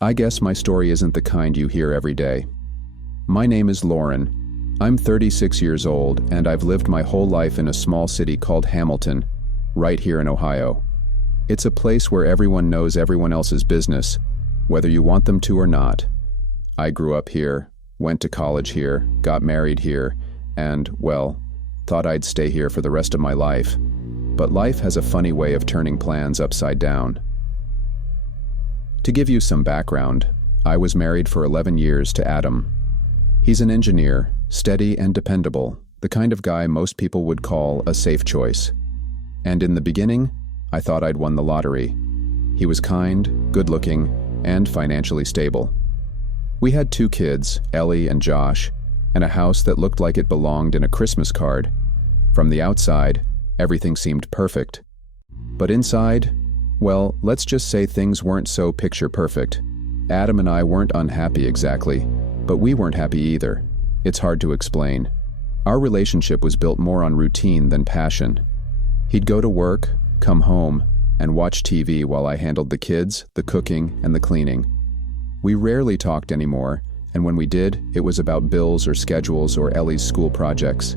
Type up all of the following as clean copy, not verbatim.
I guess my story isn't the kind you hear every day. My name is Lauren. I'm 36 years old, and I've lived my whole life in a small city called Hamilton, right here in Ohio. It's a place where everyone knows everyone else's business, whether you want them to or not. I grew up here, went to college here, got married here, and, well, thought I'd stay here for the rest of my life. But life has a funny way of turning plans upside down. To give you some background, I was married for 11 years to Adam. He's an engineer, steady and dependable, the kind of guy most people would call a safe choice. And in the beginning, I thought I'd won the lottery. He was kind, good-looking, and financially stable. We had 2 kids, Ellie and Josh, and a house that looked like it belonged in a Christmas card. From the outside, everything seemed perfect. But inside, well, let's just say things weren't so picture-perfect. Adam and I weren't unhappy exactly, but we weren't happy either. It's hard to explain. Our relationship was built more on routine than passion. He'd go to work, come home, and watch TV while I handled the kids, the cooking, and the cleaning. We rarely talked anymore, and when we did, it was about bills or schedules or Ellie's school projects.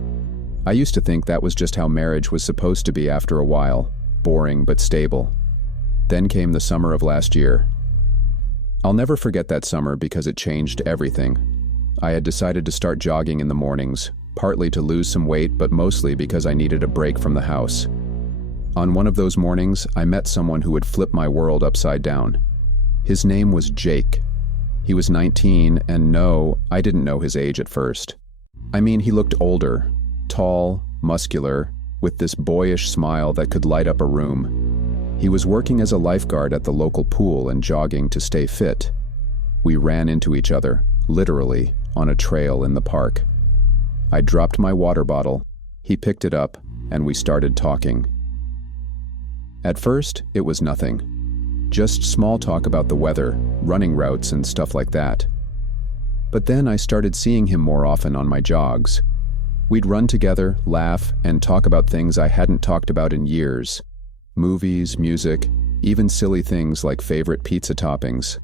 I used to think that was just how marriage was supposed to be after a while, boring but stable. Then came the summer of last year. I'll never forget that summer because it changed everything. I had decided to start jogging in the mornings, partly to lose some weight, but mostly because I needed a break from the house. On one of those mornings, I met someone who would flip my world upside down. His name was Jake. He was 19, and no, I didn't know his age at first. I mean, he looked older, tall, muscular, with this boyish smile that could light up a room. He was working as a lifeguard at the local pool and jogging to stay fit. We ran into each other, literally, on a trail in the park. I dropped my water bottle, he picked it up, and we started talking. At first, it was nothing. Just small talk about the weather, running routes, and stuff like that. But then I started seeing him more often on my jogs. We'd run together, laugh, and talk about things I hadn't talked about in years. Movies, music, even silly things like favorite pizza toppings.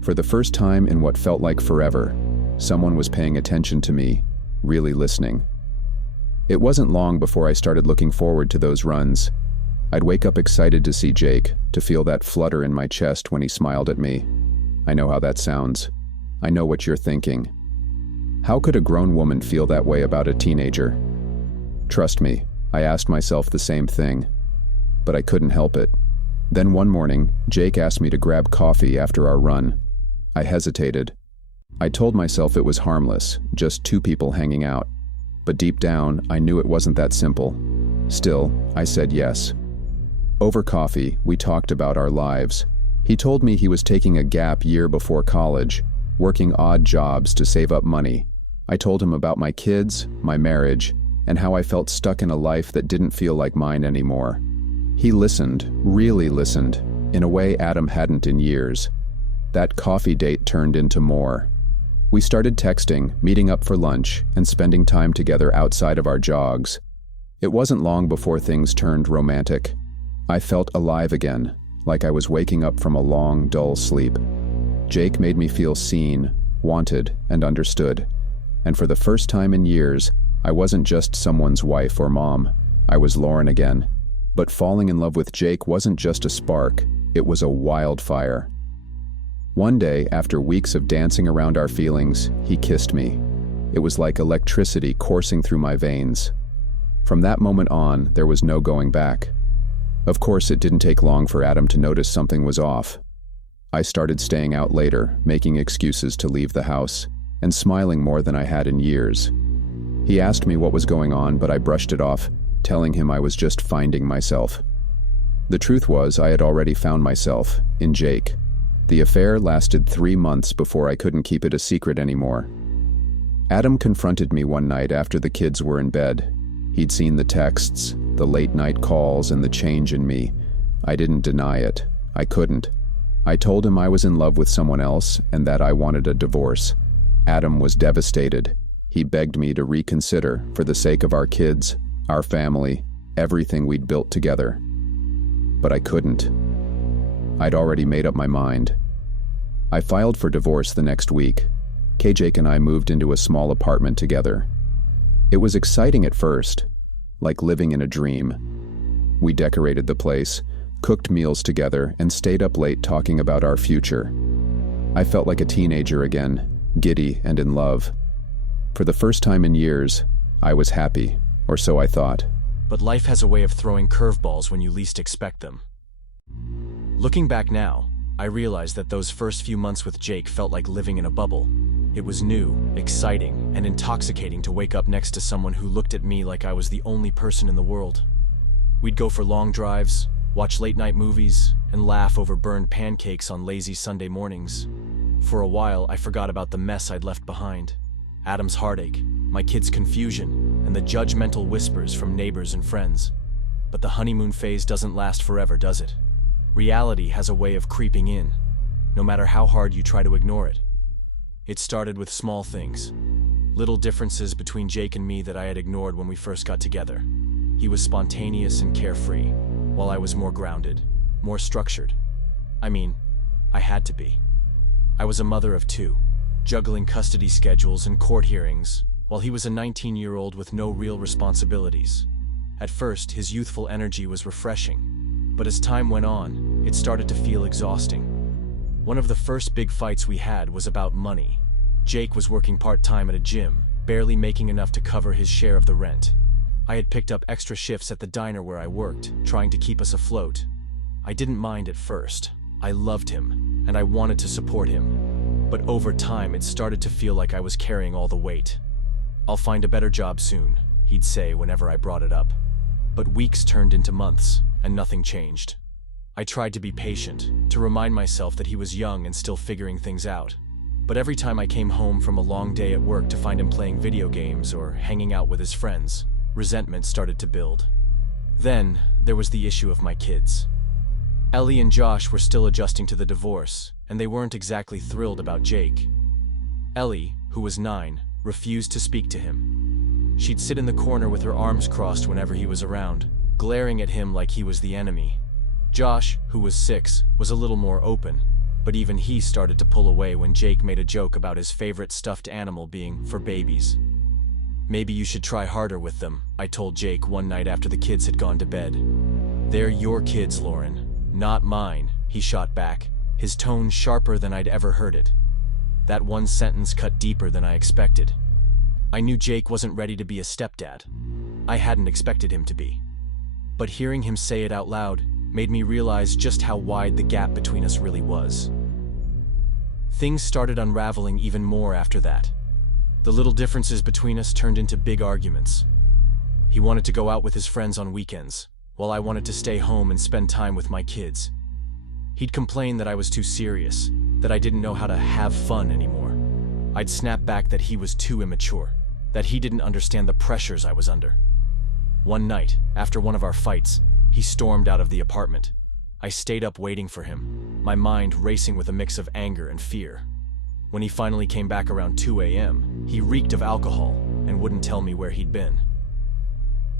For the first time in what felt like forever, someone was paying attention to me, really listening. It wasn't long before I started looking forward to those runs. I'd wake up excited to see Jake, to feel that flutter in my chest when he smiled at me. I know how that sounds. I know what you're thinking. How could a grown woman feel that way about a teenager? Trust me, I asked myself the same thing. But I couldn't help it. Then one morning, Jake asked me to grab coffee after our run. I hesitated. I told myself it was harmless, just 2 people hanging out. But deep down, I knew it wasn't that simple. Still, I said yes. Over coffee, we talked about our lives. He told me he was taking a gap year before college, working odd jobs to save up money. I told him about my kids, my marriage, and how I felt stuck in a life that didn't feel like mine anymore. He listened, really listened, in a way Adam hadn't in years. That coffee date turned into more. We started texting, meeting up for lunch, and spending time together outside of our jogs. It wasn't long before things turned romantic. I felt alive again, like I was waking up from a long, dull sleep. Jake made me feel seen, wanted, and understood. And for the first time in years, I wasn't just someone's wife or mom. I was Lauren again. But falling in love with Jake wasn't just a spark, it was a wildfire. One day, after weeks of dancing around our feelings, he kissed me. It was like electricity coursing through my veins. From that moment on, there was no going back. Of course, it didn't take long for Adam to notice something was off. I started staying out later, making excuses to leave the house, and smiling more than I had in years. He asked me what was going on, but I brushed it off, telling him I was just finding myself. The truth was, I had already found myself, in Jake. The affair lasted 3 months before I couldn't keep it a secret anymore. Adam confronted me one night after the kids were in bed. He'd seen the texts, the late-night calls, and the change in me. I didn't deny it. I couldn't. I told him I was in love with someone else and that I wanted a divorce. Adam was devastated. He begged me to reconsider for the sake of our kids, our family, everything we'd built together. But I couldn't. I'd already made up my mind. I filed for divorce the next week. Jake and I moved into a small apartment together. It was exciting at first, like living in a dream. We decorated the place, cooked meals together, and stayed up late talking about our future. I felt like a teenager again, giddy and in love. For the first time in years, I was happy, or so I thought. But life has a way of throwing curveballs when you least expect them. Looking back now, I realized that those first few months with Jake felt like living in a bubble. It was new, exciting, and intoxicating to wake up next to someone who looked at me like I was the only person in the world. We'd go for long drives, watch late-night movies, and laugh over burned pancakes on lazy Sunday mornings. For a while, I forgot about the mess I'd left behind. Adam's heartache, my kids' confusion, and the judgmental whispers from neighbors and friends. But the honeymoon phase doesn't last forever, does it? Reality has a way of creeping in, no matter how hard you try to ignore it. It started with small things, little differences between Jake and me that I had ignored when we first got together. He was spontaneous and carefree, while I was more grounded, more structured. I had to be. I was a mother of two, juggling custody schedules and court hearings, while he was a 19-year-old with no real responsibilities. At first, his youthful energy was refreshing, but as time went on, it started to feel exhausting. One of the first big fights we had was about money. Jake was working part-time at a gym, barely making enough to cover his share of the rent. I had picked up extra shifts at the diner where I worked, trying to keep us afloat. I didn't mind at first. I loved him, and I wanted to support him. But over time, it started to feel like I was carrying all the weight. "I'll find a better job soon," he'd say whenever I brought it up. But weeks turned into months, and nothing changed. I tried to be patient, to remind myself that he was young and still figuring things out. But every time I came home from a long day at work to find him playing video games or hanging out with his friends, resentment started to build. Then, there was the issue of my kids. Ellie and Josh were still adjusting to the divorce, and they weren't exactly thrilled about Jake. Ellie, who was 9, refused to speak to him. She'd sit in the corner with her arms crossed whenever he was around, glaring at him like he was the enemy. Josh, who was 6, was a little more open, but even he started to pull away when Jake made a joke about his favorite stuffed animal being for babies. "Maybe you should try harder with them," I told Jake one night after the kids had gone to bed. "They're your kids, Lauren, not mine," he shot back, his tone sharper than I'd ever heard it. That one sentence cut deeper than I expected. I knew Jake wasn't ready to be a stepdad. I hadn't expected him to be. But hearing him say it out loud made me realize just how wide the gap between us really was. Things started unraveling even more after that. The little differences between us turned into big arguments. He wanted to go out with his friends on weekends, while I wanted to stay home and spend time with my kids. He'd complain that I was too serious, that I didn't know how to have fun anymore. I'd snap back that he was too immature, that he didn't understand the pressures I was under. One night, after one of our fights, he stormed out of the apartment. I stayed up waiting for him, my mind racing with a mix of anger and fear. When he finally came back around 2 a.m., he reeked of alcohol and wouldn't tell me where he'd been.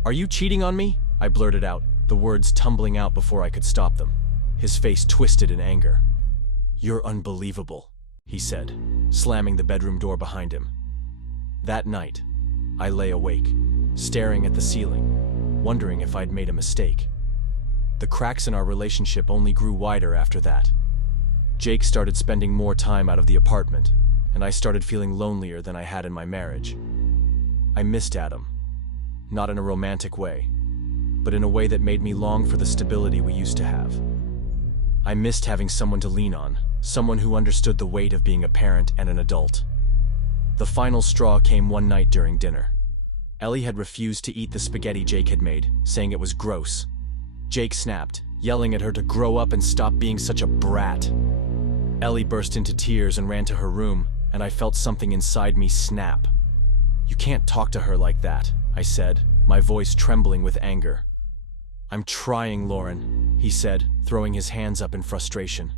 "Are you cheating on me?" I blurted out, the words tumbling out before I could stop them. His face twisted in anger. "You're unbelievable," he said, slamming the bedroom door behind him. That night, I lay awake, staring at the ceiling, wondering if I'd made a mistake. The cracks in our relationship only grew wider after that. Jake started spending more time out of the apartment, and I started feeling lonelier than I had in my marriage. I missed Adam, not in a romantic way, but in a way that made me long for the stability we used to have. I missed having someone to lean on, someone who understood the weight of being a parent and an adult. The final straw came one night during dinner. Ellie had refused to eat the spaghetti Jake had made, saying it was gross. Jake snapped, yelling at her to grow up and stop being such a brat. Ellie burst into tears and ran to her room, and I felt something inside me snap. "You can't talk to her like that," I said, my voice trembling with anger. "I'm trying, Lauren," he said, throwing his hands up in frustration.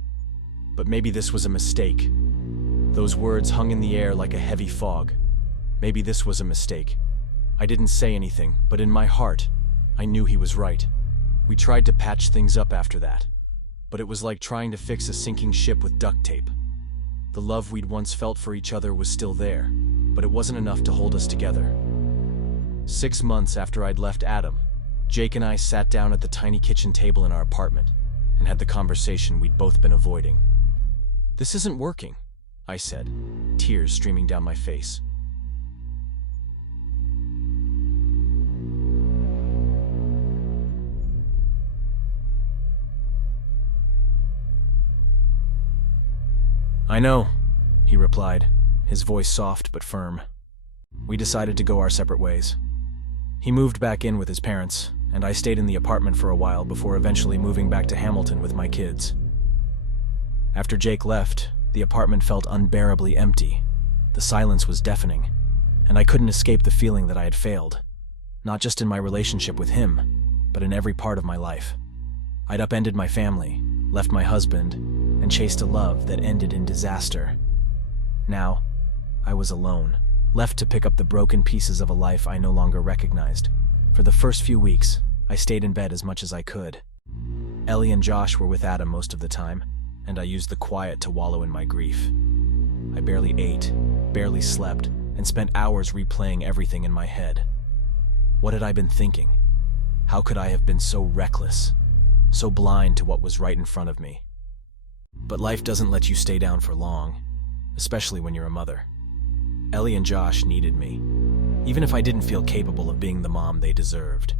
But maybe this was a mistake. Those words hung in the air like a heavy fog. Maybe this was a mistake. I didn't say anything, but in my heart, I knew he was right. We tried to patch things up after that, but it was like trying to fix a sinking ship with duct tape. The love we'd once felt for each other was still there, but it wasn't enough to hold us together. 6 months after I'd left Adam, Jake and I sat down at the tiny kitchen table in our apartment and had the conversation we'd both been avoiding. "This isn't working," I said, tears streaming down my face. "I know," he replied, his voice soft but firm. We decided to go our separate ways. He moved back in with his parents, and I stayed in the apartment for a while before eventually moving back to Hamilton with my kids. After Jake left, the apartment felt unbearably empty. The silence was deafening, and I couldn't escape the feeling that I had failed, not just in my relationship with him, but in every part of my life. I'd upended my family, left my husband, and chased a love that ended in disaster. Now, I was alone, left to pick up the broken pieces of a life I no longer recognized. For the first few weeks, I stayed in bed as much as I could. Ellie and Josh were with Adam most of the time, and I used the quiet to wallow in my grief. I barely ate, barely slept, and spent hours replaying everything in my head. What had I been thinking? How could I have been so reckless, so blind to what was right in front of me? But life doesn't let you stay down for long, especially when you're a mother. Ellie and Josh needed me, even if I didn't feel capable of being the mom they deserved.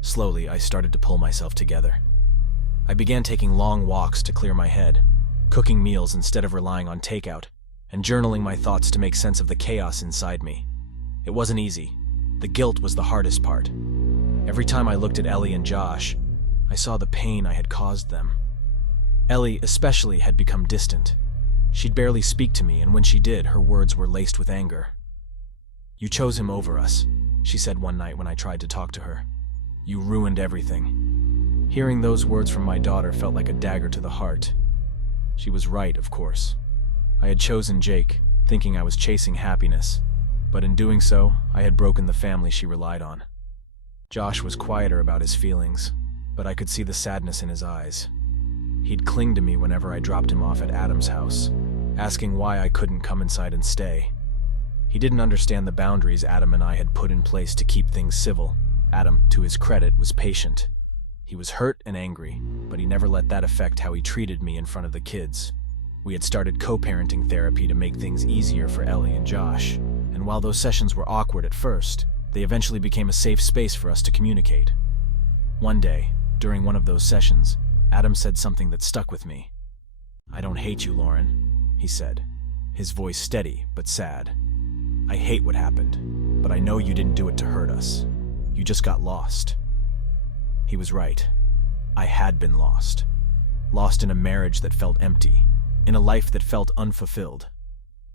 Slowly, I started to pull myself together. I began taking long walks to clear my head, cooking meals instead of relying on takeout, and journaling my thoughts to make sense of the chaos inside me. It wasn't easy. The guilt was the hardest part. Every time I looked at Ellie and Josh, I saw the pain I had caused them. Ellie especially had become distant. She'd barely speak to me, and when she did, her words were laced with anger. "You chose him over us," she said one night when I tried to talk to her. "You ruined everything." Hearing those words from my daughter felt like a dagger to the heart. She was right, of course. I had chosen Jake, thinking I was chasing happiness, but in doing so, I had broken the family she relied on. Josh was quieter about his feelings, but I could see the sadness in his eyes. He'd cling to me whenever I dropped him off at Adam's house, asking why I couldn't come inside and stay. He didn't understand the boundaries Adam and I had put in place to keep things civil. Adam, to his credit, was patient. He was hurt and angry, but he never let that affect how he treated me in front of the kids. We had started co-parenting therapy to make things easier for Ellie and Josh, and while those sessions were awkward at first, they eventually became a safe space for us to communicate. One day, during one of those sessions, Adam said something that stuck with me. "I don't hate you, Lauren," he said, his voice steady but sad. "I hate what happened, but I know you didn't do it to hurt us. You just got lost." He was right. I had been lost. Lost in a marriage that felt empty, in a life that felt unfulfilled.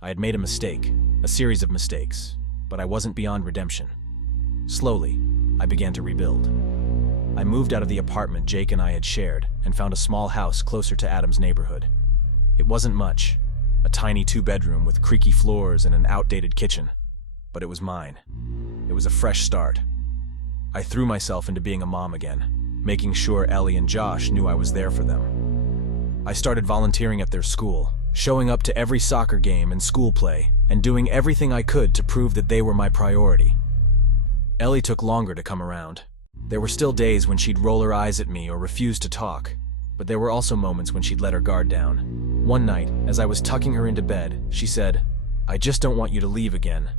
I had made a mistake, a series of mistakes, but I wasn't beyond redemption. Slowly, I began to rebuild. I moved out of the apartment Jake and I had shared and found a small house closer to Adam's neighborhood. It wasn't much, a tiny 2-bedroom with creaky floors and an outdated kitchen, but it was mine. It was a fresh start. I threw myself into being a mom again, making sure Ellie and Josh knew I was there for them. I started volunteering at their school, showing up to every soccer game and school play, and doing everything I could to prove that they were my priority. Ellie took longer to come around. There were still days when she'd roll her eyes at me or refuse to talk, but there were also moments when she'd let her guard down. One night, as I was tucking her into bed, she said, "I just don't want you to leave again."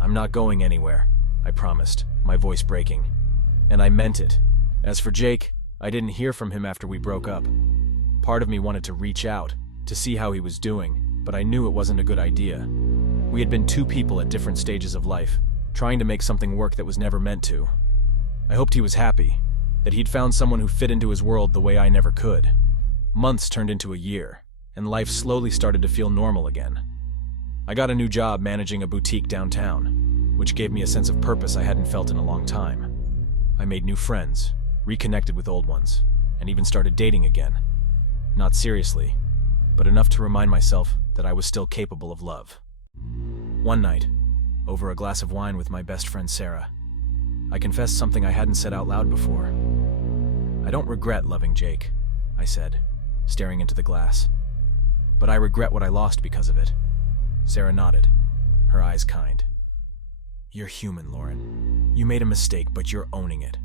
"I'm not going anywhere," I promised, my voice breaking. And I meant it. As for Jake, I didn't hear from him after we broke up. Part of me wanted to reach out, to see how he was doing, but I knew it wasn't a good idea. We had been two people at different stages of life, trying to make something work that was never meant to. I hoped he was happy, that he'd found someone who fit into his world the way I never could. Months turned into a year, and life slowly started to feel normal again. I got a new job managing a boutique downtown, which gave me a sense of purpose I hadn't felt in a long time. I made new friends, reconnected with old ones, and even started dating again. Not seriously, but enough to remind myself that I was still capable of love. One night, over a glass of wine with my best friend Sarah, I confessed something I hadn't said out loud before. "I don't regret loving Jake," I said, staring into the glass. but I regret what I lost because of it." Sarah nodded, her eyes kind. "You're human, Lauren. You made a mistake, but you're owning it.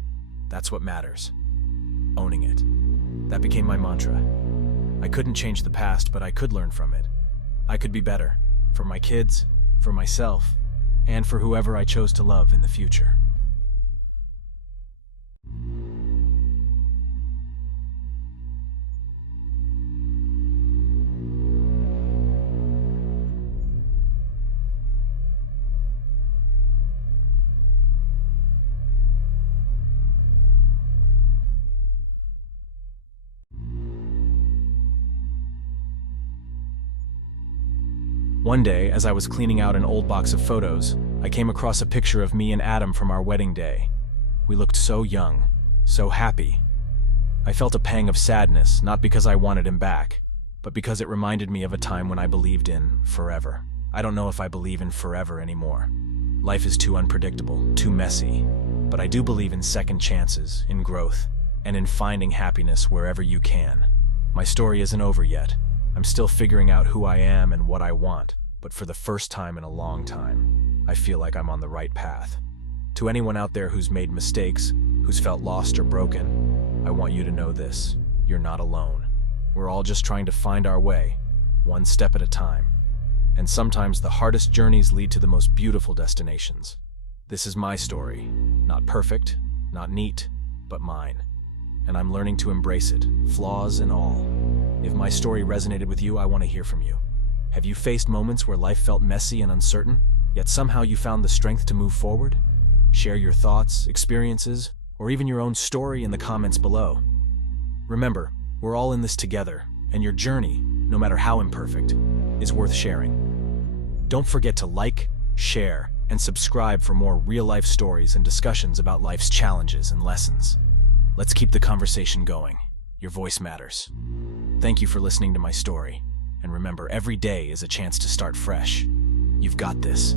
That's what matters. Owning it." That became my mantra. I couldn't change the past, but I could learn from it. I could be better, for my kids, for myself, and for whoever I chose to love in the future. One day, as I was cleaning out an old box of photos, I came across a picture of me and Adam from our wedding day. We looked so young, so happy. I felt a pang of sadness, not because I wanted him back, but because it reminded me of a time when I believed in forever. I don't know if I believe in forever anymore. Life is too unpredictable, too messy, but I do believe in second chances, in growth, and in finding happiness wherever you can. My story isn't over yet. I'm still figuring out who I am and what I want, but for the first time in a long time, I feel like I'm on the right path. To anyone out there who's made mistakes, who's felt lost or broken, I want you to know this: you're not alone. We're all just trying to find our way, one step at a time. And sometimes the hardest journeys lead to the most beautiful destinations. This is my story. Not perfect, not neat, but mine. And I'm learning to embrace it, flaws and all. If my story resonated with you, I want to hear from you. Have you faced moments where life felt messy and uncertain, yet somehow you found the strength to move forward? Share your thoughts, experiences, or even your own story in the comments below. Remember, we're all in this together, and your journey, no matter how imperfect, is worth sharing. Don't forget to like, share, and subscribe for more real-life stories and discussions about life's challenges and lessons. Let's keep the conversation going. Your voice matters. Thank you for listening to my story, and remember, every day is a chance to start fresh. You've got this.